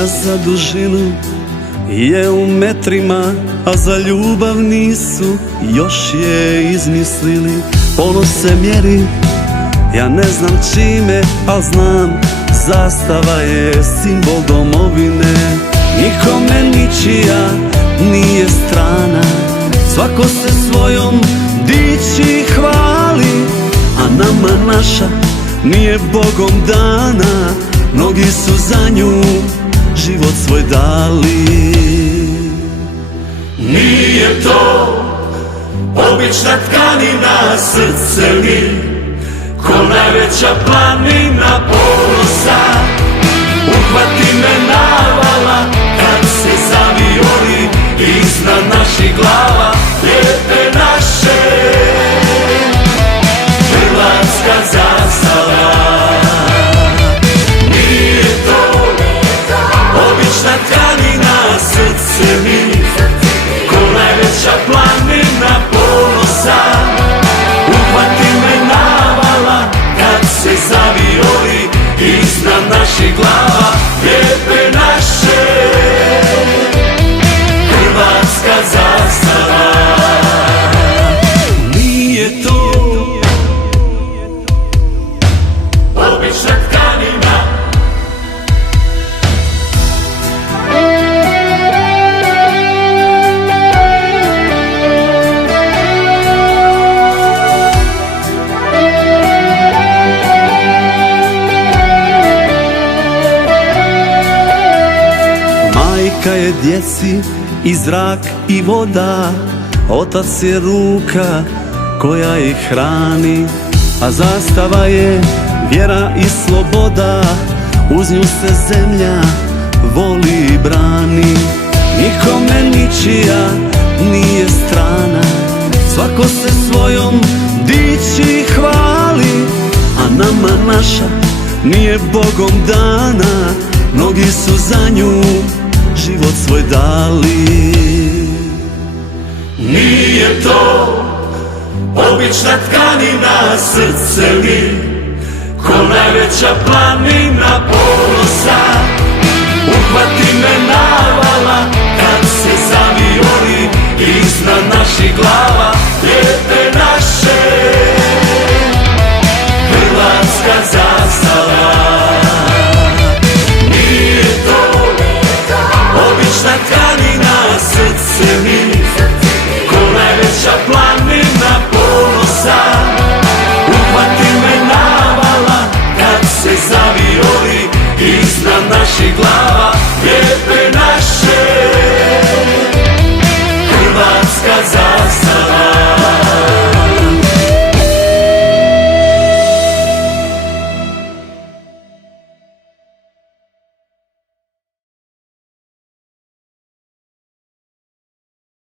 Mjera za dužinu je u metrima, a za ljubav nisu još je izmislili. Ono se mjeri, ja ne znam čime, al znam, zastava je simbol domovine. Nikome ničija nije strana, svako se svojom diči i hvali, a nama naša nije Bogom dana, mnogi su za nju život svoj dali. Nije to obična tkanina, srce mi ko najveća planina ponosa. Uhvati me navala kad se zavioli iznad naših glava, lijepe naše, hrvatska zastava. Nije to obična tkanina, srce mi ko najveća planina ponosa. Uhvati me navala kad se zavioli iznad naših glava, lijepe naše, hrvatska zastava. Nije to obična tkanina, majka je djeci i zrak i voda, otac je ruka koja ih hrani, a zastava je vjera i sloboda, uz nju se zemlja voli i brani. Nikome ničija nije strana, svako se svojom diči i hvali, a nama naša nije Bogom dana, mnogi su za nju život svoj dali. nije to obična tkanina, srce mi ko najveća planina ponosa.